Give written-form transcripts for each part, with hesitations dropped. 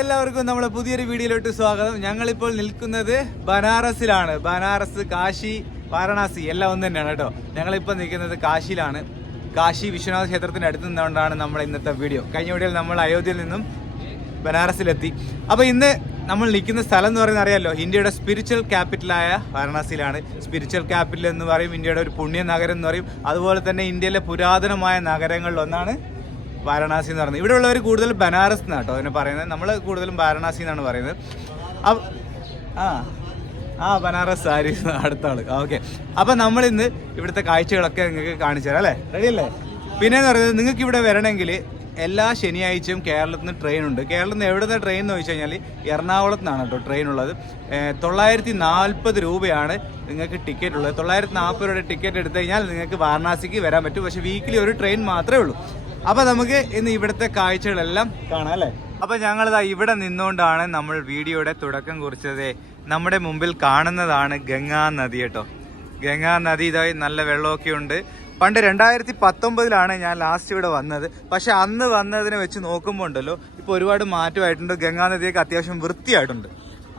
എല്ലാവർക്കും നമ്മളെ പുതിയൊരു വീഡിയോയിലോട്ട് സ്വാഗതം. ഞങ്ങളിപ്പോൾ നിൽക്കുന്നത് ബനാറസിലാണ്. ബനാറസ്, കാശി, വാരണാസി എല്ലാം ഒന്ന് തന്നെയാണ് കേട്ടോ. ഞങ്ങളിപ്പോൾ നിൽക്കുന്നത് കാശിയിലാണ്. കാശി വിശ്വനാഥ ക്ഷേത്രത്തിൻ്റെ അടുത്ത് നിന്നുകൊണ്ടാണ് നമ്മൾ ഇന്നത്തെ വീഡിയോ. കഴിഞ്ഞ വീഡിയോയിൽ നമ്മൾ അയോധ്യയിൽ നിന്നും ബനാറസിലെത്തി. അപ്പോൾ ഇന്ന് നമ്മൾ നിൽക്കുന്ന സ്ഥലം എന്ന് പറയുന്നത് അറിയാമല്ലോ, ഇന്ത്യയുടെ സ്പിരിച്വൽ ക്യാപിറ്റലായ വാരണാസിയിലാണ്. സ്പിരിച്വൽ ക്യാപിറ്റൽ എന്ന് പറയും, ഇന്ത്യയുടെ ഒരു പുണ്യ നഗരം എന്ന് പറയും. അതുപോലെ തന്നെ ഇന്ത്യയിലെ പുരാതനമായ നഗരങ്ങളിലൊന്നാണ് വാരണാസി എന്ന് പറയുന്നത്. ഇവിടെ ഉള്ളവർ കൂടുതൽ ബനാറസ് എന്നാണ് കേട്ടോ അതിനെ പറയുന്നത്. നമ്മൾ കൂടുതലും വാരണാസി എന്നാണ് പറയുന്നത്. ബനാറസ് സാരി അടുത്ത ആള്. ഓക്കെ, അപ്പം നമ്മളിന്ന് ഇവിടുത്തെ കാഴ്ചകളൊക്കെ നിങ്ങൾക്ക് കാണിച്ചു തരാം അല്ലേ? റെഡി അല്ലേ? പിന്നെയെന്ന് പറയുന്നത്, നിങ്ങൾക്ക് ഇവിടെ വരണമെങ്കിൽ എല്ലാ ശനിയാഴ്ചയും കേരളത്തിൽ നിന്ന് ട്രെയിൻ ഉണ്ട്. കേരളത്തിൽ നിന്ന് എവിടുത്തെ ട്രെയിൻ എന്ന് ചോദിച്ചു കഴിഞ്ഞാൽ എറണാകുളത്ത് നിന്നാണ് കേട്ടോ ട്രെയിൻ ഉള്ളത്. 940 രൂപയാണ് നിങ്ങൾക്ക് ടിക്കറ്റ് ഉള്ളത്. 940 രൂപയുടെ ടിക്കറ്റ് എടുത്തു കഴിഞ്ഞാൽ നിങ്ങൾക്ക് വാരണാസിക്ക് വരാൻ പറ്റും. പക്ഷേ വീക്കിലി ഒരു ട്രെയിൻ മാത്രമേ ഉള്ളൂ. അപ്പോൾ നമുക്ക് ഇന്ന് ഇവിടുത്തെ കാഴ്ചകളെല്ലാം കാണാം അല്ലേ? അപ്പോൾ ഞങ്ങളിതാ ഇവിടെ നിന്നുകൊണ്ടാണ് നമ്മൾ വീഡിയോയുടെ തുടക്കം കുറിച്ചത്. നമ്മുടെ മുമ്പിൽ കാണുന്നതാണ് ഗംഗാ നദി കേട്ടോ. ഗംഗാ നദി ഇതായി നല്ല വെള്ളമൊക്കെ ഉണ്ട്. പണ്ട് 2019 ഞാൻ ലാസ്റ്റ് ഇവിടെ വന്നത്. പക്ഷെ അന്ന് വന്നതിനെ വെച്ച് നോക്കുമ്പോൾ ഉണ്ടല്ലോ, ഇപ്പോൾ ഒരുപാട് മാറ്റമായിട്ടുണ്ട്. ഗംഗാ നദിയൊക്കെ അത്യാവശ്യം വൃത്തിയായിട്ടുണ്ട്.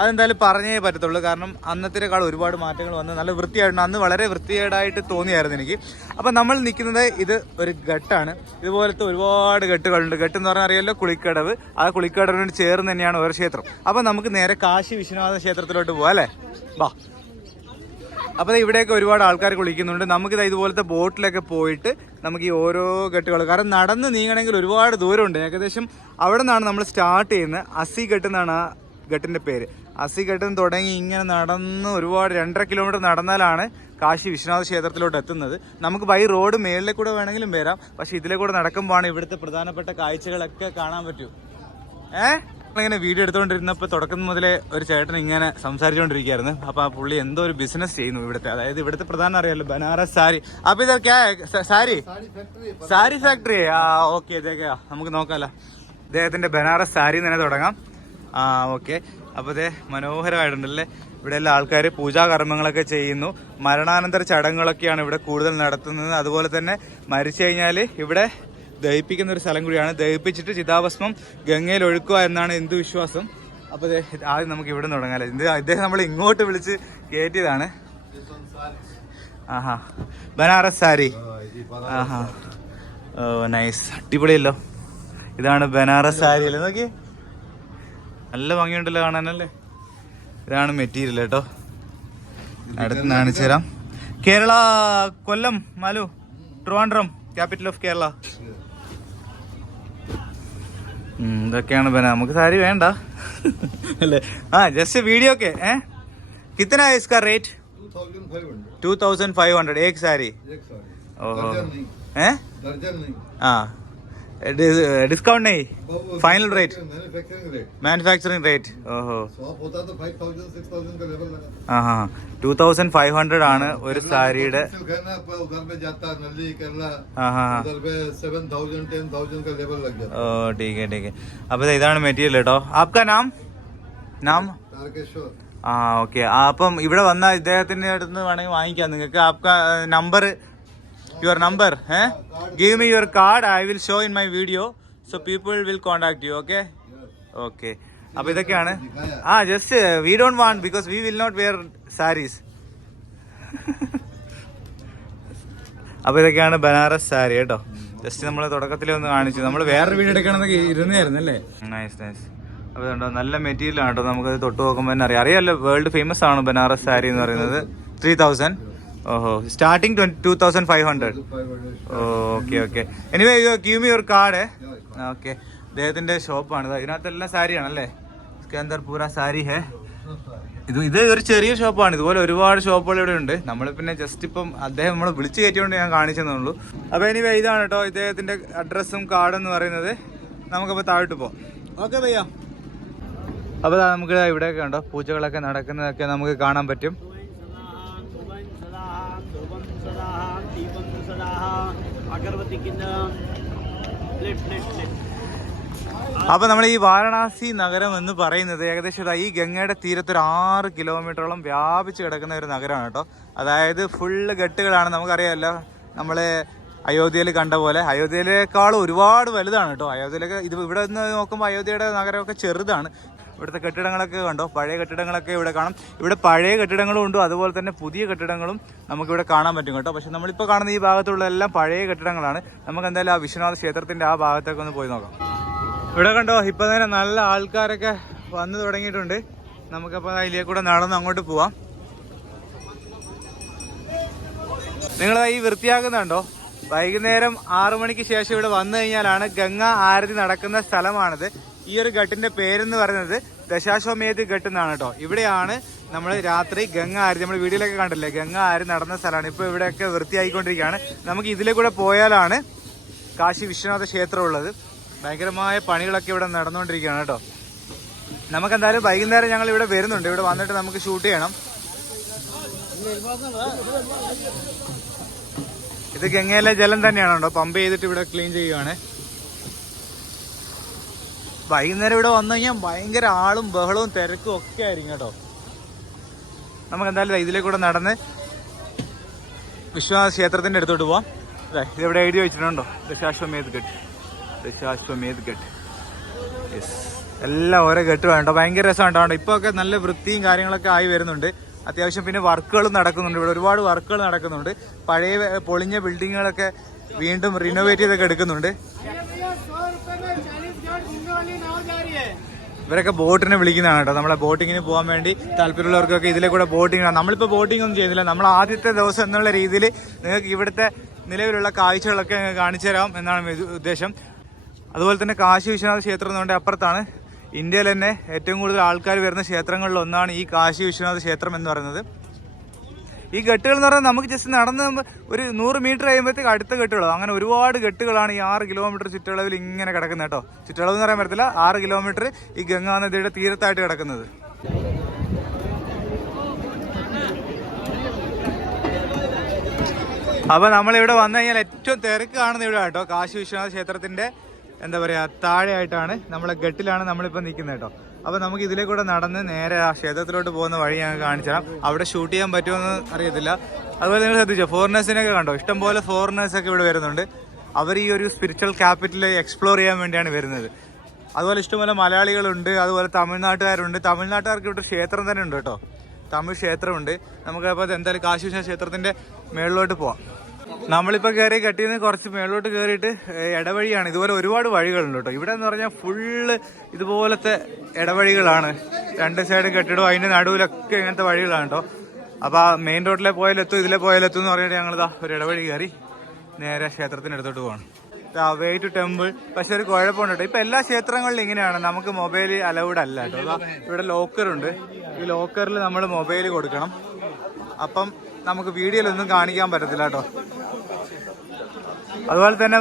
അതെന്തായാലും പറഞ്ഞേ പറ്റത്തുള്ളൂ. കാരണം അന്നത്തേക്കാൾ ഒരുപാട് മാറ്റങ്ങൾ വന്ന് നല്ല വൃത്തിയായിട്ടുണ്ട്. അന്ന് വളരെ വൃത്തികേടായിട്ട് തോന്നിയായിരുന്നു എനിക്ക്. അപ്പം നമ്മൾ നിൽക്കുന്നത് ഇത് ഒരു ഘട്ടാണ്. ഇതുപോലത്തെ ഒരുപാട് ഘട്ടുകളുണ്ട്. ഘട്ട് എന്ന് പറഞ്ഞാൽ അറിയാമല്ലോ, കുളിക്കടവ്. ആ കുളിക്കടവിനോട് ചേർന്ന് തന്നെയാണ് ഓരോ ക്ഷേത്രം. അപ്പം നമുക്ക് നേരെ കാശി വിശ്വനാഥ ക്ഷേത്രത്തിലോട്ട് പോകാം അല്ലേ? വാ. അപ്പോൾ ഇവിടെയൊക്കെ ഒരുപാട് ആൾക്കാർ കുളിക്കുന്നുണ്ട്. നമുക്കിത് ഇതുപോലത്തെ ബോട്ടിലൊക്കെ പോയിട്ട് നമുക്ക് ഈ ഓരോ ഘട്ടുകൾ, കാരണം നടന്ന് നീങ്ങണമെങ്കിൽ ഒരുപാട് ദൂരമുണ്ട്. ഏകദേശം അവിടെ നിന്നാണ് നമ്മൾ സ്റ്റാർട്ട് ചെയ്യുന്നത്. അസി ഘട്ട് എന്നാണ് ആ ഘട്ടിൻ്റെ പേര്. അസി ഘട്ടം തുടങ്ങി ഇങ്ങനെ നടന്ന് ഒരുപാട് 2.5 കിലോമീറ്റർ നടന്നാലാണ് കാശി വിശ്വനാഥ ക്ഷേത്രത്തിലോട്ട് എത്തുന്നത്. നമുക്ക് ബൈ റോഡ് മേളിലെ കൂടെ വേണമെങ്കിലും വരാം. പക്ഷെ ഇതിലെ കൂടെ നടക്കുമ്പോഴാണ് ഇവിടുത്തെ പ്രധാനപ്പെട്ട കാഴ്ചകളൊക്കെ കാണാൻ പറ്റൂ. ഇങ്ങനെ വീഡിയോ എടുത്തുകൊണ്ടിരുന്നപ്പോൾ തുടക്കം മുതലേ ഒരു ചേട്ടൻ ഇങ്ങനെ സംസാരിച്ചുകൊണ്ടിരിക്കുകയായിരുന്നു. അപ്പോൾ ആ പുള്ളി എന്തോ ഒരു ബിസിനസ് ചെയ്യുന്നു ഇവിടുത്തെ. അതായത് ഇവിടുത്തെ പ്രധാനം അറിയാമല്ലോ, ബനാറസ് സാരി. അപ്പോൾ ഇത് സാരി ഫാക്ടറി. ഓക്കെ, ഇതൊക്കെ നമുക്ക് നോക്കാമല്ലോ. അദ്ദേഹത്തിൻ്റെ ബനാറസ് സാരി തന്നെ തുടങ്ങാം. ഓക്കെ. അപ്പോൾ ഇതേ മനോഹരമായിട്ടുണ്ടല്ലേ. ഇവിടെ എല്ലാ ആൾക്കാർ പൂജാകർമ്മങ്ങളൊക്കെ ചെയ്യുന്നു. മരണാനന്തര ചടങ്ങുകളൊക്കെയാണ് ഇവിടെ കൂടുതൽ നടത്തുന്നത്. അതുപോലെ തന്നെ മരിച്ചു കഴിഞ്ഞാൽ ഇവിടെ ദഹിപ്പിക്കുന്ന ഒരു സ്ഥലം കൂടിയാണ്. ദഹിപ്പിച്ചിട്ട് ചിതാഭസ്മം ഗംഗയിൽ ഒഴുക്കുക എന്നാണ് ഹിന്ദു വിശ്വാസം. അപ്പോൾ ആദ്യം നമുക്ക് ഇവിടെ തുടങ്ങാമല്ലേ. ഇദ്ദേഹം നമ്മൾ ഇങ്ങോട്ട് വിളിച്ച് കയറ്റിയതാണ്. ബനാറസ് സാരി. ഓ നൈസ്, അടിപൊളിയല്ലോ. ഇതാണ് ബനാറസ് സാരി അല്ലേ? നോക്കി, നല്ല ഭംഗിയുണ്ടല്ലോ കാണാനല്ലേ. ഇതാണ് മെറ്റീരിയൽ കേട്ടോ. അടുത്ത് കാണിച്ചു തരാം. കേരള, കൊല്ലം, മാലു, ട്രിവാൻഡ്രം, ക്യാപിറ്റൽ ഓഫ് കേരള. ഇതൊക്കെയാണ് നമുക്ക് സാരി വേണ്ട അല്ലേ? ജസ്റ്റ് വീഡിയോ ഒക്കെ. കിतना है इसका रेट? 2500 एक सारी. ओहो, डिस्काउंट नहीं, फाइनल रेट, मैन्युफैक्चरिंग रेट. ओहो, 2500 ആണ് ഒരു സാരിയുടെ. ഓ ठीक है. അപ്പൊ ഇതാണ് മെറ്റീരിയൽ കേട്ടോ. ആപ്കാ നാം ഓക്കെ. അപ്പം ഇവിടെ വന്ന ഇദ്ദേഹത്തിന്റെ അടുത്ത് വേണമെങ്കിൽ വാങ്ങിക്കാം നിങ്ങൾക്ക്. ആപ്കാ number, your number, give me your card, I will show in my video, so people will contact you. Okay? Okay. അപ്പൊ ഇതൊക്കെയാണ്. Just we don't want, because we will not wear sarees. അപ്പൊ ഇതൊക്കെയാണ് ബനാറസ് സാരി കേട്ടോ. ജസ്റ്റ് നമ്മൾ തുടക്കത്തിൽ ഒന്ന് കാണിച്ചു. നമ്മൾ വേറൊരു വീഡിയോ എടുക്കണമെന്നൊക്കെ ഇരുന്നായിരുന്നു അല്ലേ? നൈസ്. അപ്പോൾ ഇതുണ്ടോ, നല്ല മെറ്റീരിയൽ ആണ് കേട്ടോ. നമുക്കത് തൊട്ട് നോക്കുമ്പോൾ തന്നെ അറിയാമല്ലോ, വേൾഡ് ഫേമസ് ആണ് ബനാറസ് സാരി എന്ന് പറയുന്നത്. 3000. ഓഹോ, starting 2500. Okay. Anyway give me your card. Okay, അദ്ദേഹത്തിന്റെ ഷോപ്പാണ്. ഇതിനകത്തെല്ലാം സാരിയാണല്ലേ? അന്തർ പൂര സാരി ഹേ. ഇത് ഒരു ചെറിയ ഷോപ്പാണ്. ഇതുപോലെ ഒരുപാട് ഷോപ്പുകൾ ഇവിടെ ഉണ്ട്. നമ്മൾ പിന്നെ ജസ്റ്റ് ഇപ്പം അദ്ദേഹം നമ്മളെ വിളിച്ച് കയറ്റിയോണ്ട് ഞാൻ കാണിച്ചെന്നുള്ളൂ. അപ്പോൾ എനിവേ ഇതാണ് കേട്ടോ ഇദ്ദേഹത്തിന്റെ അഡ്രസ്സും കാർഡ് എന്ന് പറയുന്നത്. നമുക്കപ്പോൾ താഴോട്ട് പോവാം. ഓക്കെ ഭയ്യ. അപ്പോൾ നമുക്ക് ഇവിടെയൊക്കെ ഉണ്ടോ പൂജകളൊക്കെ നടക്കുന്നതൊക്കെ നമുക്ക് കാണാൻ പറ്റും. അപ്പൊ നമ്മൾ ഈ വാരണാസി നഗരം എന്ന് പറയുന്നത് ഏകദേശം ഈ ഗംഗയുടെ തീരത്ത് ഒരു 6 കിലോമീറ്ററോളം വ്യാപിച്ച് കിടക്കുന്ന ഒരു നഗരമാണ് കേട്ടോ. അതായത് ഫുള്ള് ഘട്ടുകളാണ്. നമുക്കറിയാമല്ലോ, നമ്മള് അയോധ്യയിൽ കണ്ട പോലെ. അയോധ്യയിലേക്കാളും ഒരുപാട് വലുതാണ് കേട്ടോ. അയോധ്യയിലൊക്കെ ഇത് ഇവിടെ നിന്ന് നോക്കുമ്പോൾ അയോധ്യയുടെ നഗരമൊക്കെ ചെറുതാണ്. ഇവിടുത്തെ കെട്ടിടങ്ങളൊക്കെ കണ്ടോ, പഴയ കെട്ടിടങ്ങളൊക്കെ ഇവിടെ കാണാം. ഇവിടെ പഴയ കെട്ടിടങ്ങളും ഉണ്ട്, അതുപോലെ തന്നെ പുതിയ കെട്ടിടങ്ങളും നമുക്കിവിടെ കാണാൻ പറ്റും കേട്ടോ. പക്ഷെ നമ്മളിപ്പോൾ കാണുന്ന ഈ ഭാഗത്തുള്ള എല്ലാം പഴയ കെട്ടിടങ്ങളാണ്. നമുക്ക് എന്തായാലും ആ വിശ്വനാഥ ക്ഷേത്രത്തിൻ്റെ ആ ഭാഗത്തേക്ക് ഒന്ന് പോയി നോക്കാം. ഇവിടെ കണ്ടോ, ഇപ്പം തന്നെ നല്ല ആൾക്കാരൊക്കെ വന്നു തുടങ്ങിയിട്ടുണ്ട്. നമുക്കപ്പോൾ അതിലേക്ക് കൂടെ നടന്ന് അങ്ങോട്ട് പോവാം. നിങ്ങൾ ഈ വൃത്തിയാക്കുന്നുണ്ടോ? വൈകുന്നേരം 6 മണിക്ക് ശേഷം ഇവിടെ വന്നു കഴിഞ്ഞാലാണ് ഗംഗ ആരതി നടക്കുന്ന സ്ഥലമാണിത്. ഈ ഒരു ഘട്ടിന്റെ പേരെന്ന് പറയുന്നത് ദശാശ്വമേധ് ഘട്ട് എന്നാണ് കേട്ടോ. ഇവിടെയാണ് നമ്മൾ രാത്രി ഗംഗ ആരതി, നമ്മൾ വീഡിയോയിലൊക്കെ കണ്ടില്ലേ, ഗംഗ ആരതി നടന്ന സ്ഥലമാണ്. ഇപ്പോൾ ഇവിടെയൊക്കെ വൃത്തിയായിക്കൊണ്ടിരിക്കുകയാണ്. നമുക്ക് ഇതിലെ കൂടെ പോയാലാണ് കാശി വിശ്വനാഥ ക്ഷേത്രം ഉള്ളത്. ഭയങ്കരമായ പണികളൊക്കെ ഇവിടെ നടന്നുകൊണ്ടിരിക്കുകയാണ് കേട്ടോ. നമുക്കെന്തായാലും വൈകുന്നേരം ഞങ്ങൾ ഇവിടെ വരുന്നുണ്ട്. ഇവിടെ വന്നിട്ട് നമുക്ക് ഷൂട്ട് ചെയ്യണം. ഇത് ഗംഗയിലെ ജലം തന്നെയാണ് കേട്ടോ, പമ്പ് ചെയ്തിട്ട് ഇവിടെ ക്ലീൻ ചെയ്യുകയാണ്. വൈകുന്നേരം ഇവിടെ വന്നു കഴിഞ്ഞാൽ ഭയങ്കര ആളും ബഹളവും തിരക്കും ഒക്കെ ആയിരിക്കും കേട്ടോ. നമുക്ക് എന്തായാലും ഇതിലേക്കൂടെ നടന്ന് വിശ്വനാഥ ക്ഷേത്രത്തിന്റെ അടുത്തോട്ട് പോവാം. ഇതിവിടെ എഴുതി വെച്ചിട്ടുണ്ടോ, ദശാശ്വമേധ് ഘട്ട്, ദശാശ്വമേധ് ഘട്ട്. യെസ്, എല്ലാം ഓരോ ഘട്ട് വേണ്ടോ. ഭയങ്കര രസമാണ്. ഇപ്പോൾ ഒക്കെ നല്ല വൃത്തിയും കാര്യങ്ങളൊക്കെ ആയി വരുന്നുണ്ട്. അത്യാവശ്യം പിന്നെ വർക്കുകളും നടക്കുന്നുണ്ട്. ഇവിടെ ഒരുപാട് വർക്കുകൾ നടക്കുന്നുണ്ട്. പഴയ പൊളിഞ്ഞ ബിൽഡിങ്ങുകളൊക്കെ വീണ്ടും റിനോവേറ്റ് ചെയ്തൊക്കെ എടുക്കുന്നുണ്ട്. ഇവരൊക്കെ ബോട്ടിനെ വിളിക്കുന്നതാണ് കേട്ടോ. നമ്മളെ ബോട്ടിങ്ങിന് പോകാൻ വേണ്ടി താല്പര്യമുള്ളവർക്കൊക്കെ ഇതിലെ കൂടെ ബോട്ടിങ്ങാണ്. നമ്മളിപ്പോൾ ബോട്ടിംഗ് ഒന്നും ചെയ്യുന്നില്ല. നമ്മൾ ആദ്യത്തെ ദിവസം എന്നുള്ള രീതിയിൽ നിങ്ങൾക്ക് ഇവിടുത്തെ നിലവിലുള്ള കാഴ്ചകളൊക്കെ കാണിച്ചു തരാം എന്നാണ് ഉദ്ദേശം. അതുപോലെ തന്നെ കാശി വിശ്വനാഥ ക്ഷേത്രം എന്നുകൊണ്ട് അപ്പുറത്താണ്. ഇന്ത്യയിൽ തന്നെ ഏറ്റവും കൂടുതൽ ആൾക്കാർ വരുന്ന ക്ഷേത്രങ്ങളിൽ ഒന്നാണ് ഈ കാശി വിശ്വനാഥ ക്ഷേത്രം എന്ന് പറയുന്നത്. ഈ ഘട്ടുകൾ എന്ന് പറഞ്ഞാൽ നമുക്ക് ജസ്റ്റ് നടന്ന് ഒരു 100 മീറ്റർ കഴിയുമ്പോഴത്തേക്ക് അടുത്ത ഘട്ടുകൾ, അങ്ങനെ ഒരുപാട് ഘട്ടുകളാണ് ഈ 6 കിലോമീറ്റർ ചുറ്റളവിൽ ഇങ്ങനെ കിടക്കുന്നത് കേട്ടോ. ചുറ്റളവ് എന്ന് പറയാൻ പറ്റത്തില്ല, 6 കിലോമീറ്റർ ഈ ഗംഗാ നദിയുടെ തീരത്തായിട്ട് കിടക്കുന്നത്. അപ്പൊ നമ്മളിവിടെ വന്നു കഴിഞ്ഞാൽ ഏറ്റവും തിരക്ക് കാണുന്ന ഇവിടെ കേട്ടോ. കാശി വിശ്വനാഥ ക്ഷേത്രത്തിന്റെ എന്താ പറയാ, താഴെയായിട്ടാണ്, നമ്മളെ ഘട്ടിലാണ് നമ്മളിപ്പോൾ നിൽക്കുന്നത് കേട്ടോ. അപ്പോൾ നമുക്ക് ഇതിലേ കൂടെ നടന്ന് നേരെ ആ ക്ഷേത്രത്തിലോട്ട് പോകുന്ന വഴി ഞങ്ങൾ കാണിച്ചു തരാം. അവിടെ ഷൂട്ട് ചെയ്യാൻ പറ്റുമെന്ന് അറിയത്തില്ല. അതുപോലെ നിങ്ങൾ ശ്രദ്ധിച്ചോ, ഫോറിനേഴ്സിനൊക്കെ കണ്ടോ, ഇഷ്ടംപോലെ ഫോറിനേഴ്സൊക്കെ ഇവിടെ വരുന്നുണ്ട്. അവർ ഈ ഒരു സ്പിരിച്വൽ ക്യാപിറ്റൽ എക്സ്പ്ലോർ ചെയ്യാൻ വേണ്ടിയാണ് വരുന്നത്. അതുപോലെ ഇഷ്ടംപോലെ മലയാളികളുണ്ട്, അതുപോലെ തമിഴ്നാട്ടുകാരുണ്ട്. തമിഴ്നാട്ടുകാർക്ക് ഇവിടെ ക്ഷേത്രം തന്നെ ഉണ്ട് കേട്ടോ, തമിഴ് ക്ഷേത്രമുണ്ട്. നമുക്കപ്പോൾ എന്തായാലും കാശി വിശ്വനാഥ ക്ഷേത്രത്തിൻ്റെ മേളിലോട്ട് പോവാം. നമ്മളിപ്പോൾ കയറി കെട്ടിയിൽ നിന്ന് കുറച്ച് മേളിലോട്ട് കയറിയിട്ട് ഇടവഴിയാണ്. ഇതുപോലെ ഒരുപാട് വഴികളുണ്ട് കേട്ടോ. ഇവിടെ എന്ന് പറഞ്ഞാൽ ഫുള്ള് ഇതുപോലത്തെ ഇടവഴികളാണ്. 2 സൈഡ് കെട്ടിടവും അതിൻ്റെ നടുവിലൊക്കെ ഇങ്ങനത്തെ വഴികളാണ് കേട്ടോ. അപ്പോൾ ആ മെയിൻ റോഡിലെ പോയാലെത്തും ഇതിലെ പോയാലെത്തും എന്ന് പറഞ്ഞിട്ട് ഞങ്ങളിതാ ഒരു ഇടവഴി കയറി നേരെ ക്ഷേത്രത്തിനടുത്തോട്ട് പോകണം. Way to temple. പക്ഷെ ഒരു കുഴപ്പമുണ്ട് കേട്ടോ, ഇപ്പം എല്ലാ ക്ഷേത്രങ്ങളിലും ഇങ്ങനെയാണ്, നമുക്ക് മൊബൈൽ അലൗഡ് അല്ല കേട്ടോ. ഇവിടെ ലോക്കറുണ്ട്. ഈ ലോക്കറിൽ നമ്മൾ മൊബൈൽ കൊടുക്കണം. അപ്പം നമുക്ക് വീഡിയോയിലൊന്നും കാണിക്കാൻ പറ്റത്തില്ല കേട്ടോ. അതുപോലെ തന്നെ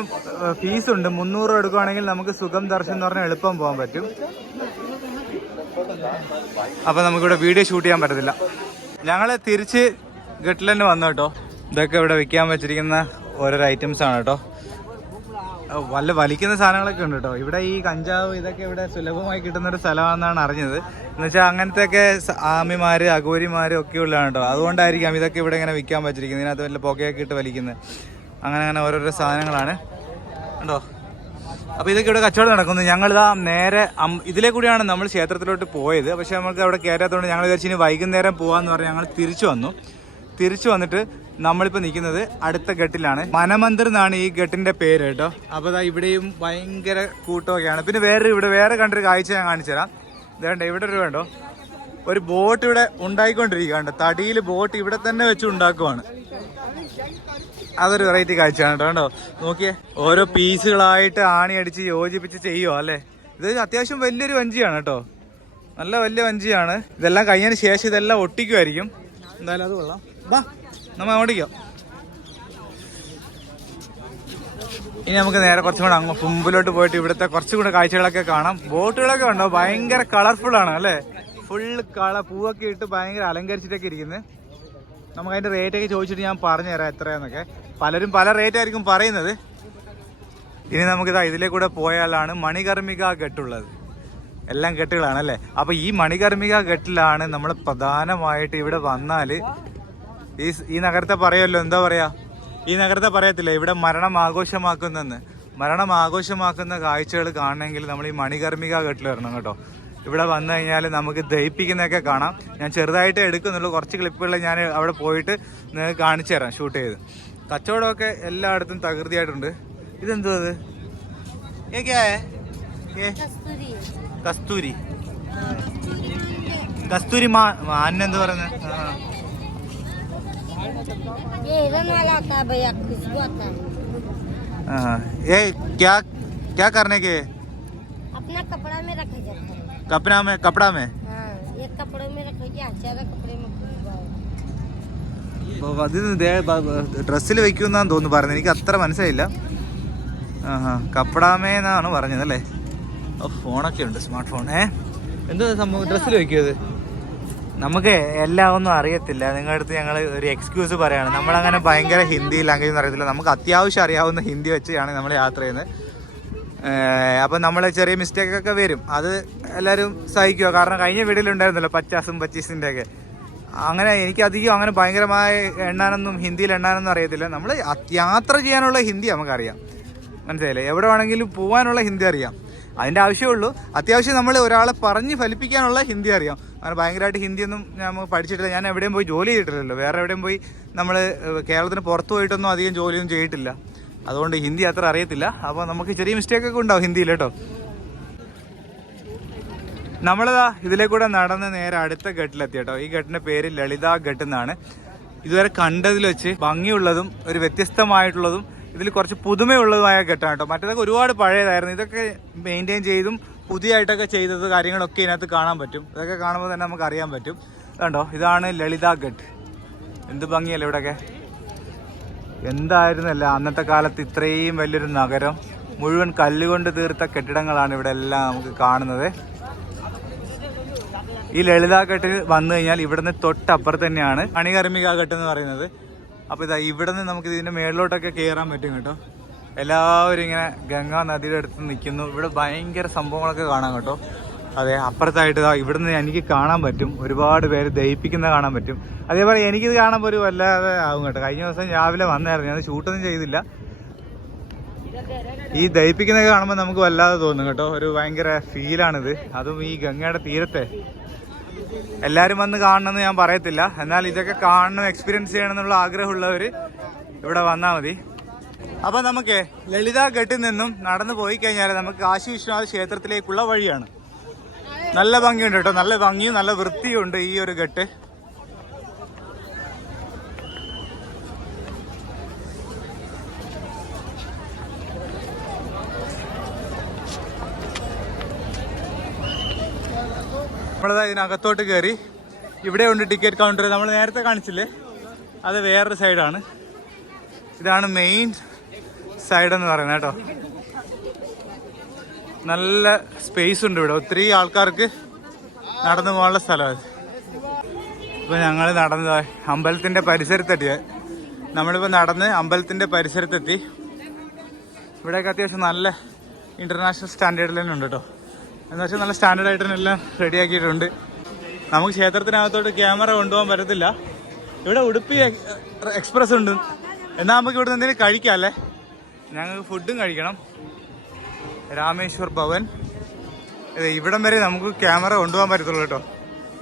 ഫീസുണ്ട്. 300 രൂപ എടുക്കുകയാണെങ്കിൽ നമുക്ക് സുഖം ദർശനം എന്ന് പറഞ്ഞാൽ എളുപ്പം പോകാൻ പറ്റും. അപ്പം നമുക്കിവിടെ വീഡിയോ ഷൂട്ട് ചെയ്യാൻ പറ്റത്തില്ല. ഞങ്ങൾ തിരിച്ച് ഘട്ടിൽ തന്നെ വന്നു കേട്ടോ. ഇതൊക്കെ ഇവിടെ വിൽക്കാൻ വെച്ചിരിക്കുന്ന ഓരോരോ ഐറ്റംസ് ആണ് കേട്ടോ. വല്ല വലിക്കുന്ന സാധനങ്ങളൊക്കെ ഉണ്ട് കേട്ടോ. ഇവിടെ ഈ കഞ്ചാവ് ഇതൊക്കെ ഇവിടെ സുലഭമായി കിട്ടുന്നൊരു സ്ഥലമാണെന്നാണ് അറിഞ്ഞത്. എന്നുവെച്ചാൽ അങ്ങനത്തെയൊക്കെ ആമിമാർ അഘോരിമാർ ഒക്കെ ഉള്ളതാണ് കേട്ടോ. അതുകൊണ്ടായിരിക്കാം ഇതൊക്കെ ഇവിടെ ഇങ്ങനെ വിൽക്കാൻ വെച്ചിരിക്കുന്നത്. ഇതിനകത്ത് വല്ല പുകയൊക്കെ ഇട്ട് വലിക്കുന്നത്, അങ്ങനെ ഓരോരോ സാധനങ്ങളാണ് കേട്ടോ. അപ്പോൾ ഇതൊക്കെ ഇവിടെ കച്ചവടം നടക്കുന്നു. ഞങ്ങളിതാ നേരെ ഇതിലേ കൂടിയാണ് നമ്മൾ ക്ഷേത്രത്തിലോട്ട് പോയത്. പക്ഷെ നമുക്ക് അവിടെ കയറാത്തതുകൊണ്ട് ഞങ്ങൾ വിചാരിച്ചു ഇനി വൈകുന്നേരം പോകാമെന്ന് പറഞ്ഞ് ഞങ്ങൾ തിരിച്ചു വന്നിട്ട് നമ്മളിപ്പോൾ നിൽക്കുന്നത് അടുത്ത ഘട്ടിലാണ്. മനമന്ദിർ എന്നാണ് ഈ ഘട്ടിൻ്റെ പേര് കേട്ടോ. അപ്പോൾ ഇവിടെയും ഭയങ്കര കൂട്ടമൊക്കെയാണ്. പിന്നെ വേറെ കണ്ടൊരു കാഴ്ച ഞാൻ കാണിച്ചു തരാം. ഇതേണ്ട ഇവിടെ ഒരു വേണ്ടോ, ഒരു ബോട്ട് ഇവിടെ ഉണ്ടായിക്കൊണ്ടിരിക്കുകയാണ്. തടിയിൽ ബോട്ട് ഇവിടെ തന്നെ വെച്ച് ഉണ്ടാക്കുവാണ്. അതൊരു വെറൈറ്റി കാഴ്ചയാണ് കേട്ടോ. നോക്കിയേ, ഓരോ പീസുകളായിട്ട് ആണി അടിച്ച് യോജിപ്പിച്ച് ചെയ്യുമോ അല്ലേ. ഇത് അത്യാവശ്യം വലിയൊരു വഞ്ചിയാണ് കേട്ടോ, നല്ല വലിയ വഞ്ചിയാണ്. ഇതെല്ലാം കഴിഞ്ഞതിന് ശേഷം ഇതെല്ലാം ഒട്ടിക്കുമായിരിക്കും. എന്തായാലും അത് കൊള്ളാം. വാ നമ്മൾ ഓടിക്കാം. ഇനി നമുക്ക് നേരെ കുറച്ചും കൂടെ അങ്ങ് മുമ്പിലോട്ട് പോയിട്ട് ഇവിടുത്തെ കുറച്ചും കൂടെ കാഴ്ചകളൊക്കെ കാണാം. ബോട്ടുകളൊക്കെ ഉണ്ടോ, ഭയങ്കര കളർഫുൾ ആണ് അല്ലേ. ഫുള്ള് പൂവൊക്കെ ഇട്ട് ഭയങ്കര അലങ്കരിച്ചിട്ടൊക്കെ ഇരിക്കുന്നത്. നമുക്ക് അതിൻ്റെ റേറ്റൊക്കെ ചോദിച്ചിട്ട് ഞാൻ പറഞ്ഞു തരാം എത്രയാന്നൊക്കെ. പലരും പല റേറ്റ് ആയിരിക്കും പറയുന്നത്. ഇനി നമുക്കിതാ ഇതിലേ കൂടെ പോയാലാണ് മണികർമ്മിക ഘട്ടുള്ളത്. എല്ലാം ഘട്ടുകളാണ് അല്ലേ. അപ്പോൾ ഈ മണികർമ്മിക ഘട്ടിലാണ് നമ്മൾ പ്രധാനമായിട്ട് ഇവിടെ വന്നാൽ ഈ നഗരത്തെ പറയുമല്ലോ, എന്താ പറയുക, ഈ നഗരത്തെ പറയത്തില്ല ഇവിടെ മരണം ആഘോഷമാക്കുന്നെന്ന്. മരണം ആഘോഷമാക്കുന്ന കാഴ്ചകൾ കാണണമെങ്കിൽ നമ്മൾ ഈ മണികർമ്മിക ഘട്ടിൽ വരണം കേട്ടോ. ഇവിടെ വന്നു കഴിഞ്ഞാൽ നമുക്ക് ദഹിപ്പിക്കുന്നതൊക്കെ കാണാം. ഞാൻ ചെറുതായിട്ട് എടുക്കുന്നുള്ളൂ, കുറച്ച് ക്ലിപ്പുകൾ ഞാൻ അവിടെ പോയിട്ട് നിങ്ങൾക്ക് കാണിച്ചു തരാം ഷൂട്ട് ചെയ്ത്. കച്ചവടമൊക്കെ എല്ലായിടത്തും തകൃതിയായിട്ടുണ്ട്. ഇതെന്തോ അത് കസ്തൂരി കസ്തൂരി മാൻ എന്ത് പറയുന്നത്? क्या क्या करने के? अपना कपड़ा में रखा जाता है. कपड़ा में ये कपड़े में रखा गया, सारा कपड़े में. ഡ്രസ്സിൽ വെക്കുന്നാന്ന് തോന്നുന്നു പറഞ്ഞത്, എനിക്ക് അത്ര മനസ്സിലായില്ല. കപ്പടാമേന്നാണ് പറഞ്ഞത് അല്ലേ? ഫോണൊക്കെ ഉണ്ട്, സ്മാർട്ട് ഫോൺ. എന്തോ സംഭവം ഡ്രസ്സിൽ വെക്കുമത്? നമുക്ക് എല്ലാം ഒന്നും അറിയത്തില്ല. നിങ്ങളുടെ അടുത്ത് ഞങ്ങൾ ഒരു എക്സ്ക്യൂസ് പറയാണ്. നമ്മളങ്ങനെ ഭയങ്കര ഹിന്ദി ലാംഗ്വേജ് ഒന്നും അറിയത്തില്ല. നമുക്ക് അത്യാവശ്യം അറിയാവുന്ന ഹിന്ദി വെച്ചാണ് നമ്മൾ യാത്ര ചെയ്യുന്നത്. അപ്പം നമ്മൾ ചെറിയ മിസ്റ്റേക്കൊക്കെ വരും, അത് എല്ലാവരും സഹിക്കുക. കാരണം കഴിഞ്ഞ വീഡിയോയിലുണ്ടായിരുന്നല്ലോ 50-25 ഒക്കെ. അങ്ങനെ എനിക്ക് അധികം അങ്ങനെ ഭയങ്കരമായ എണ്ണാനൊന്നും ഹിന്ദിയിൽ എണ്ണാനൊന്നും അറിയത്തില്ല. നമ്മൾ യാത്ര ചെയ്യാനുള്ള ഹിന്ദി നമുക്കറിയാം, മനസ്സിലായില്ലേ? എവിടെ വേണമെങ്കിലും പോകാനുള്ള ഹിന്ദി അറിയാം, അതിൻ്റെ ആവശ്യമുള്ളൂ. അത്യാവശ്യം നമ്മൾ ഒരാളെ പറഞ്ഞ് ഫലിപ്പിക്കാനുള്ള ഹിന്ദി അറിയാം. അങ്ങനെ ഭയങ്കരമായിട്ട് ഹിന്ദിയൊന്നും നമ്മൾ പഠിച്ചിട്ടില്ല. ഞാൻ എവിടെയും പോയി ജോലി ചെയ്തിട്ടില്ലല്ലോ, വേറെ എവിടെയും പോയി നമ്മൾ കേരളത്തിന് പുറത്ത് പോയിട്ടൊന്നും അധികം ജോലിയൊന്നും ചെയ്തിട്ടില്ല. അതുകൊണ്ട് ഹിന്ദി അത്ര അറിയത്തില്ല. അപ്പോൾ നമുക്ക് ചെറിയ മിസ്റ്റേക്കൊക്കെ ഉണ്ടാവും ഹിന്ദിയിൽ കേട്ടോ. നമ്മളിതാ ഇതിലേക്കൂടെ നടന്ന് നേരെ അടുത്ത ഘട്ടിലെത്തി കേട്ടോ. ഈ ഘട്ടിൻ്റെ പേര് ലളിതാ ഘട്ട് എന്നാണ്. ഇതുവരെ കണ്ടതിൽ വെച്ച് ഭംഗിയുള്ളതും ഒരു വ്യത്യസ്തമായിട്ടുള്ളതും ഇതിൽ കുറച്ച് പുതുമയുള്ളതുമായ ഘട്ടമാണ് കേട്ടോ. മറ്റേതൊക്കെ ഒരുപാട് പഴയതായിരുന്നു. ഇതൊക്കെ മെയിൻറ്റെയിൻ ചെയ്തും പുതിയതായിട്ടൊക്കെ ചെയ്തത് കാര്യങ്ങളൊക്കെ ഇതിനകത്ത് കാണാൻ പറ്റും. ഇതൊക്കെ കാണുമ്പോൾ തന്നെ നമുക്ക് അറിയാൻ പറ്റും. കണ്ടോ, ഇതാണ് ലളിതാ ഘട്ട്. എന്ത് ഭംഗിയല്ലേ ഇവിടെയൊക്കെ. എന്തായിരുന്നല്ല അന്നത്തെ കാലത്ത് ഇത്രയും വലിയൊരു നഗരം, മുഴുവൻ കല്ലുകൊണ്ട് തീർത്ത കെട്ടിടങ്ങളാണ് ഇവിടെ എല്ലാം നമുക്ക് കാണുന്നത്. ഈ ലളിതാ ഘട്ടിൽ വന്നു കഴിഞ്ഞാൽ ഇവിടുന്ന് തൊട്ടപ്പുറത്ത് തന്നെയാണ് മണികർമ്മിക ഘട്ട് എന്ന് പറയുന്നത്. അപ്പോൾ ഇതാ ഇവിടെ നിന്ന് നമുക്ക് ഇതിൻ്റെ മേളിലോട്ടൊക്കെ കയറാൻ പറ്റും കേട്ടോ. എല്ലാവരും ഇങ്ങനെ ഗംഗാ നദിയുടെ അടുത്ത് നിൽക്കുന്നു. ഇവിടെ ഭയങ്കര സംഭവങ്ങളൊക്കെ കാണാം കേട്ടോ. അതെ, അപ്പുറത്തായിട്ട് ഇവിടുന്ന് എനിക്ക് കാണാൻ പറ്റും, ഒരുപാട് പേര് ദഹിപ്പിക്കുന്ന കാണാൻ പറ്റും. അതേപോലെ എനിക്കിത് കാണാൻ ഒരു വല്ലാതെ ആവും കേട്ടോ. കഴിഞ്ഞ ദിവസം രാവിലെ വന്നായിരുന്നു, ഞാൻ ഷൂട്ടൊന്നും ചെയ്തില്ല. ഈ ദഹിപ്പിക്കുന്നതൊക്കെ കാണുമ്പോൾ നമുക്ക് വല്ലാതെ തോന്നും കേട്ടോ. ഒരു ഭയങ്കര ഫീലാണിത്, അതും ഈ ഗംഗയുടെ തീരത്തെ. എല്ലാവരും വന്ന് കാണണമെന്ന് ഞാൻ പറയത്തില്ല, എന്നാൽ ഇതൊക്കെ കാണണം, എക്സ്പീരിയൻസ് ചെയ്യണം എന്നുള്ള ആഗ്രഹമുള്ളവർ ഇവിടെ വന്നാൽ മതി. അപ്പം നമുക്ക് ലളിതാ ഘട്ടിൽ നിന്നും നടന്നു പോയി കഴിഞ്ഞാൽ നമുക്ക് കാശി വിശ്വനാഥ ക്ഷേത്രത്തിലേക്കുള്ള വഴിയാണ്. നല്ല ഭംഗിയുണ്ട് കേട്ടോ, നല്ല ഭംഗിയും നല്ല വൃത്തിയുണ്ട് ഈ ഒരു ഘട്ട്. നമ്മളത് ഇതിനകത്തോട്ട് കയറി. ഇവിടെ ഉണ്ട് ടിക്കറ്റ് കൗണ്ടർ. നമ്മൾ നേരത്തെ കാണിച്ചില്ലേ, അത് വേറൊരു സൈഡാണ്. ഇതാണ് മെയിൻ സൈഡ് എന്ന് പറയുന്നത് കേട്ടോ. നല്ല സ്പേസ് ഉണ്ട് ഇവിടെ, ഒത്തിരി ആൾക്കാർക്ക് നടന്നു പോകാനുള്ള സ്ഥലമാണ്. ഇപ്പോൾ ഞങ്ങൾ നടന്ന് അമ്പലത്തിൻ്റെ പരിസരത്തെത്തിയ നമ്മളിപ്പോൾ നടന്ന് അമ്പലത്തിൻ്റെ പരിസരത്തെത്തി. ഇവിടെയൊക്കെ അത്യാവശ്യം നല്ല ഇൻ്റർനാഷണൽ സ്റ്റാൻഡേർഡിൽ തന്നെ ഉണ്ട് കേട്ടോ. എന്ന് വെച്ചാൽ നല്ല സ്റ്റാൻഡേർഡായിട്ട് തന്നെ എല്ലാം റെഡിയാക്കിയിട്ടുണ്ട്. നമുക്ക് ക്ഷേത്രത്തിനകത്തോട്ട് ക്യാമറ കൊണ്ടുപോകാൻ പറ്റത്തില്ല. ഇവിടെ ഉടുപ്പി എക്സ്പ്രസ് ഉണ്ട്. എന്നാൽ നമുക്ക് ഇവിടെ നിന്ന് എന്തെങ്കിലും കഴിക്കാം അല്ലേ? ഞങ്ങൾക്ക് ഫുഡും കഴിക്കണം. രാമേശ്വർ ഭവൻ, ഇവിടം വരെ നമുക്ക് ക്യാമറ കൊണ്ടുപോകാൻ പറ്റത്തുള്ളൂ കേട്ടോ.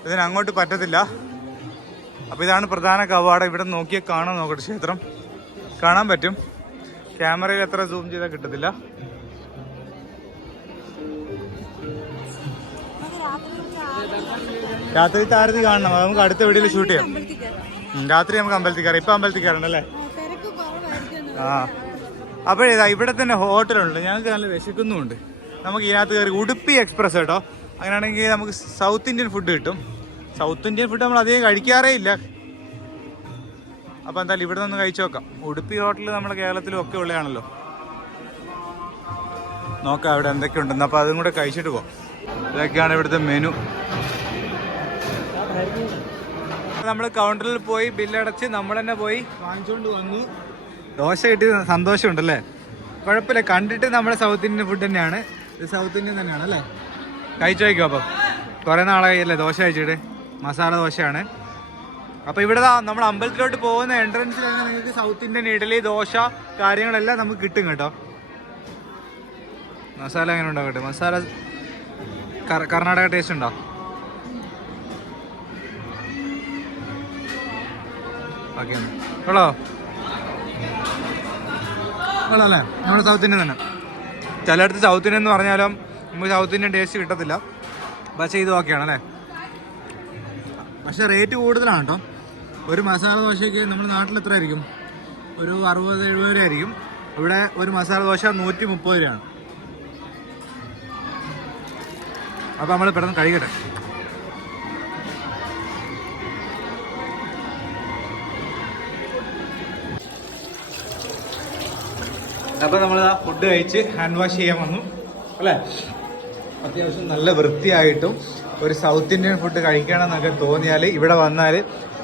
ഇതിന് അങ്ങോട്ട് പറ്റത്തില്ല. അപ്പോൾ ഇതാണ് പ്രധാന കവാടം. ഇവിടെ നോക്കിയാൽ കാണാൻ നോക്കട്ടെ, ക്ഷേത്രം കാണാൻ പറ്റും. ക്യാമറയിൽ എത്ര സൂം ചെയ്താൽ കിട്ടത്തില്ല. രാത്രി താരത്തി കാണണം, അത് നമുക്ക് അടുത്ത വീഡിയോയിൽ ഷൂട്ട് ചെയ്യാം. രാത്രി നമുക്ക് അമ്പലത്തിൽ കയറാം. ഇപ്പം അമ്പലത്തിൽ കയറണ്ടല്ലേ? ആ, അപ്പോഴേ ഇവിടെ തന്നെ ഹോട്ടലുണ്ട്. ഞങ്ങൾക്ക് നല്ല വിശക്കുന്നുമുണ്ട്. നമുക്ക് ഇതിനകത്ത് കയറി ഉടുപ്പി എക്സ്പ്രസ് കേട്ടോ. അങ്ങനെയാണെങ്കിൽ നമുക്ക് സൗത്ത് ഇന്ത്യൻ ഫുഡ് കിട്ടും. സൗത്ത് ഇന്ത്യൻ ഫുഡ് നമ്മൾ അധികം കഴിക്കാറേ ഇല്ല. അപ്പോൾ എന്തായാലും ഇവിടെ നിന്ന് കഴിച്ചു നോക്കാം. ഉടുപ്പി ഹോട്ടൽ നമ്മുടെ കേരളത്തിലും ഒക്കെ ഉള്ളതാണല്ലോ. നോക്കാം അവിടെ എന്തൊക്കെ ഉണ്ടെന്ന്. അപ്പോൾ അതും കൂടെ കഴിച്ചിട്ട് പോകാം. ഇതൊക്കെയാണ് ഇവിടുത്തെ മെനു. നമ്മൾ കൗണ്ടറിൽ പോയി ബില്ലടച്ച് നമ്മൾ തന്നെ പോയി വാങ്ങിച്ചുകൊണ്ട് വന്നു. ദോശ കിട്ടിയ സന്തോഷമുണ്ടല്ലേ? കുഴപ്പമില്ല, കണ്ടിട്ട് നമ്മുടെ സൗത്ത് ഇന്ത്യൻ ഫുഡ് തന്നെയാണ്. ഇത് സൗത്ത് ഇന്ത്യൻ തന്നെയാണ് അല്ലേ? കഴിച്ചു വയ്ക്കും. അപ്പം കുറേ നാളായില്ലേ ദോശ കഴിച്ചിട്ട്. മസാല ദോശയാണ്. അപ്പോൾ ഇവിടെ നമ്മൾ അമ്പലത്തിലോട്ട് പോകുന്ന എൻട്രൻസിൽ തന്നെ നിങ്ങൾക്ക് സൗത്ത് ഇന്ത്യൻ ഇഡലി ദോശ കാര്യങ്ങളെല്ലാം നമുക്ക് കിട്ടും കേട്ടോ. മസാല എങ്ങനെ ഉണ്ടാകട്ടെ? മസാല കർണാടക ടേസ്റ്റ് ഉണ്ടോ? ഓക്കെ കൊള്ളോ കൊള്ളാല്ലേ? നമ്മുടെ സൗത്ത് ഇന്ത്യൻ തന്നെ. ചിലയിടത്ത് സൗത്ത് ഇന്ത്യൻ എന്ന് പറഞ്ഞാലും നമുക്ക് സൗത്ത് ഇന്ത്യൻ ടേസ്റ്റ് കിട്ടത്തില്ല. പക്ഷേ ഇത് ഓക്കെയാണ് അല്ലേ? പക്ഷെ റേറ്റ് കൂടുതലാണ് കേട്ടോ. ഒരു മസാല ദോശയ്ക്ക് നമ്മുടെ നാട്ടിൽ എത്ര ആയിരിക്കും? ഒരു 60-70 രൂപ ആയിരിക്കും. ഇവിടെ ഒരു മസാല ദോശ 130 രൂപയാണ്. അപ്പോൾ നമ്മൾ പെട്ടെന്ന് കഴിക്കട്ടെ. അപ്പോൾ നമ്മൾ ഫുഡ് കഴിച്ച് ഹാൻഡ് വാഷ് ചെയ്യാൻ വന്നു അല്ലേ? അത്യാവശ്യം നല്ല വൃത്തിയായിട്ടും ഒരു സൗത്ത് ഇന്ത്യൻ ഫുഡ് കഴിക്കണം എന്നൊക്കെ തോന്നിയാൽ ഇവിടെ വന്നാൽ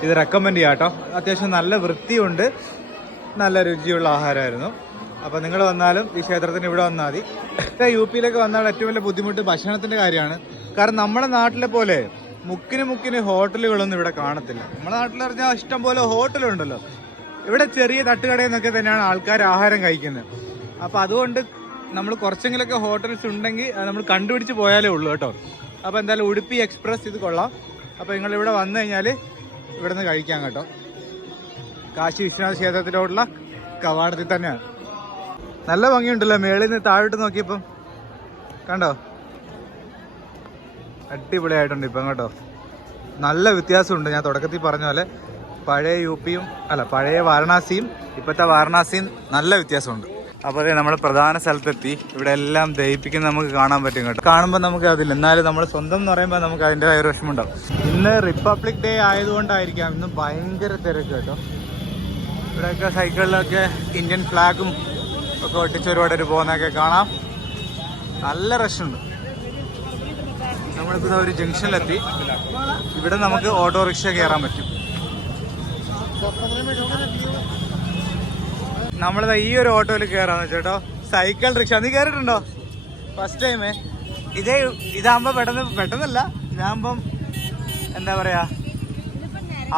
ഇത് റെക്കമെൻഡ് ചെയ്യാം കേട്ടോ. അത്യാവശ്യം നല്ല വൃത്തിയുണ്ട്, നല്ല രുചിയുള്ള ആഹാരമായിരുന്നു. അപ്പോൾ നിങ്ങൾ വന്നാലും ഈ ക്ഷേത്രത്തിന് ഇവിടെ വന്നാൽ മതി. UP-യിലൊക്കെ വന്നാൽ ഏറ്റവും വലിയ ബുദ്ധിമുട്ട് ഭക്ഷണത്തിൻ്റെ കാര്യമാണ്. കാരണം നമ്മുടെ നാട്ടിലെ പോലെ മുക്കിന് ഹോട്ടലുകളൊന്നും ഇവിടെ കാണത്തില്ല. നമ്മുടെ നാട്ടിൽ പറഞ്ഞാൽ ഇഷ്ടം പോലെ ഹോട്ടലുണ്ടല്ലോ. ഇവിടെ ചെറിയ തട്ടുകടയിൽ നിന്നൊക്കെ തന്നെയാണ് ആൾക്കാർ ആഹാരം കഴിക്കുന്നത്. അപ്പോൾ അതുകൊണ്ട് നമ്മൾ കുറച്ചെങ്കിലൊക്കെ ഹോട്ടൽസ് ഉണ്ടെങ്കിൽ നമ്മൾ കണ്ടുപിടിച്ച് പോയാലേ ഉള്ളൂ കേട്ടോ. അപ്പോൾ എന്തായാലും ഉടുപ്പി എക്സ്പ്രസ് ഇത് കൊള്ളാം. അപ്പോൾ നിങ്ങളിവിടെ വന്നു കഴിഞ്ഞാൽ ഇവിടെ നിന്ന് കഴിക്കാം കേട്ടോ. കാശി വിശ്വനാഥ ക്ഷേത്രത്തിലോട്ടുള്ള കവാടത്തിൽ തന്നെയാണ്. നല്ല ഭംഗിയുണ്ടല്ലോ മേളിൽ നിന്ന് താഴോട്ട് നോക്കിയപ്പം, കണ്ടോ? അടിപൊളിയായിട്ടുണ്ട് ഇപ്പം കേട്ടോ. നല്ല വ്യത്യാസമുണ്ട്. ഞാൻ തുടക്കത്തിൽ പറഞ്ഞ പോലെ പഴയ UP-യും പഴയ വാരണാസിയും ഇപ്പോഴത്തെ വാരണാസിയും നല്ല വ്യത്യാസമുണ്ട്. അപ്പോൾ അതെ നമ്മൾ പ്രധാന സ്ഥലത്തെത്തി. ഇവിടെ എല്ലാം ദഹിപ്പിക്കുന്ന നമുക്ക് കാണാൻ പറ്റും കേട്ടോ. കാണുമ്പോൾ നമുക്ക് അതില്ല, എന്നാലും നമ്മൾ സ്വന്തം എന്ന് പറയുമ്പോൾ നമുക്ക് അതിൻ്റെ ഒരു വിഷമമുണ്ടാവും. ഇന്ന് റിപ്പബ്ലിക് ഡേ ആയതുകൊണ്ടായിരിക്കാം ഇന്ന് ഭയങ്കര തിരക്ക് കേട്ടോ. ഇവിടെയൊക്കെ സൈക്കിളിലൊക്കെ ഇന്ത്യൻ ഫ്ലാഗും ഒക്കെ ഒട്ടിച്ച് ഒരുപാട് പോകുന്നതൊക്കെ കാണാം. നല്ല റഷുണ്ട്. നമ്മളിപ്പോൾ ഒരു ജംഗ്ഷനിലെത്തി. ഇവിടെ നമുക്ക് ഓട്ടോറിക്ഷ കയറാൻ പറ്റും. നമ്മളിതാ ഈ ഒരു ഓട്ടോയിൽ കയറാന്ന് വെച്ചോട്ടോ. Cycle rickshaw. നീ കയറിയിട്ടുണ്ടോ? ഫസ്റ്റ് ടൈമേ. ഇതാകുമ്പോൾ പെട്ടെന്നല്ല, ഇതാകുമ്പം എന്താ പറയാ,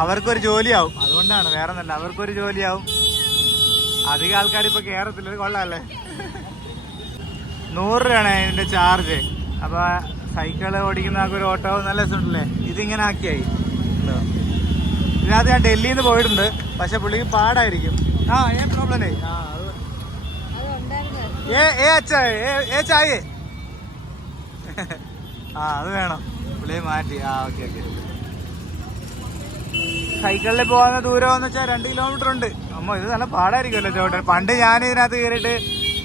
അവർക്കൊരു ജോലിയാവും. അതുകൊണ്ടാണ്, വേറെ ഒന്നല്ല, അവർക്കൊരു ജോലിയാവും. അധികം ആൾക്കാർ ഇപ്പൊ കയറത്തില്ല. കൊള്ളാല്ലേ? 100 രൂപയാണ് ഇതിന്റെ ചാർജ്. അപ്പൊ സൈക്കിള് ഓടിക്കുന്ന ആൾക്കൊരു ഓട്ടോ നല്ല രസമുണ്ടല്ലേ? ഇതിങ്ങനെ ആക്കിയായി. ഇതിനകത്ത് ഞാൻ ഡൽഹിയിൽ നിന്ന് പോയിട്ടുണ്ട്. പക്ഷെ പുള്ളിക്ക് പാടായിരിക്കും. प्रॉब्लम नहीं. ये अच्छा है, ये चाहिए. അത് വേണം. പുള്ളിയെ മാറ്റി. ഓക്കെ. സൈക്കിളിൽ പോകുന്ന ദൂരം എന്ന് വെച്ചാൽ 2 കിലോമീറ്റർ ഉണ്ട്. അമ്മ ഇത് നല്ല പാടായിരിക്കുമല്ലോ ചോട്ടെ. പണ്ട് ഞാൻ ഇതിനകത്ത് കയറിയിട്ട്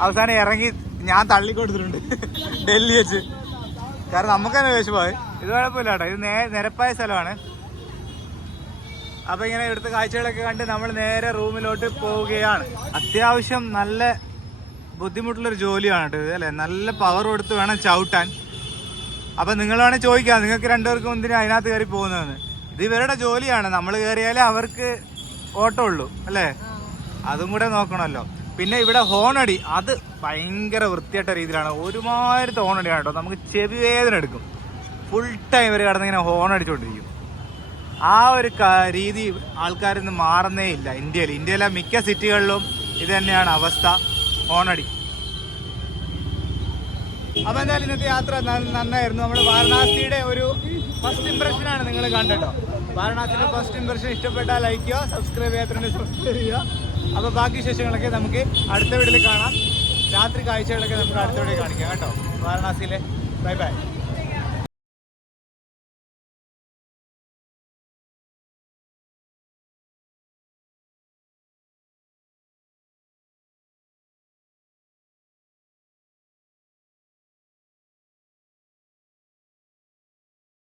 അവസാനം ഇറങ്ങി ഞാൻ തള്ളിക്കൊടുത്തിട്ടുണ്ട് ഡൽഹി വെച്ച്. കാരണം നമുക്ക് തന്നെ വിഷമമായി. ഇത് കുഴപ്പമില്ല കേട്ടോ. ഇത് നിരപ്പായ സ്ഥലമാണ്. അപ്പൊ ഇങ്ങനെ ഇവിടുത്തെ കാഴ്ചകളൊക്കെ കണ്ട് നമ്മൾ നേരെ റൂമിലോട്ട് പോവുകയാണ്. അത്യാവശ്യം നല്ല ബുദ്ധിമുട്ടുള്ളൊരു ജോലിയാണ് കേട്ടോ ഇത്, അല്ലേ? നല്ല പവർ കൊടുത്ത് വേണം ചവിട്ടാൻ. അപ്പൊ നിങ്ങൾ വേണമെങ്കിൽ ചോദിക്കാം, നിങ്ങൾക്ക് 2 പേർക്കും എന്തിനാ അതിനകത്ത് കയറി പോകുന്നതെന്ന്. ഇത് ഇവരുടെ ജോലിയാണ്. നമ്മൾ കയറിയാലേ അവർക്ക് ഓട്ടം ഉള്ളൂ, അല്ലേ? അതും കൂടെ നോക്കണമല്ലോ. പിന്നെ ഇവിടെ ഹോണടി, അത് ഭയങ്കര വൃത്തിയായിട്ട രീതിയിലാണ്. ഒരുമാതിരത്തെ ഹോണടിയാണ് കേട്ടോ. നമുക്ക് ചെവി വേദന എടുക്കും. ഫുൾ ടൈം ഇവർ കിടന്നിങ്ങനെ ഹോണടിച്ചോണ്ടിരിക്കും. ആ ഒരു രീതി ആൾക്കാരിൽ നിന്ന് മാറുന്നേ ഇല്ല ഇന്ത്യയിലെ മിക്ക സിറ്റികളിലും ഇത് തന്നെയാണ് അവസ്ഥ, ഹോണടി. അപ്പൊ എന്തായാലും ഇന്നത്തെ യാത്ര നന്നായിരുന്നു. നമ്മൾ വാരണാസിയുടെ ഒരു ഫസ്റ്റ് ഇംപ്രഷനാണ് നിങ്ങൾ കണ്ടോ. വാരണാസിയുടെ ഫസ്റ്റ് ഇംപ്രഷൻ ഇഷ്ടപ്പെട്ടാൽ ലൈക്ക് ചെയ്യുക, സബ്സ്ക്രൈബ് ചെയ്യാത്തതിന് സബ്സ്ക്രൈബ് ചെയ്യുക. അപ്പൊ ബാക്കി വിശേഷങ്ങളൊക്കെ നമുക്ക് അടുത്ത വീഡിയോയിൽ കാണാം. രാത്രി കാഴ്ചകളൊക്കെ നമുക്ക് അടുത്ത വീഡിയോ കാണിക്കാം കേട്ടോ വാരണാസിയിലെ. Bye bye.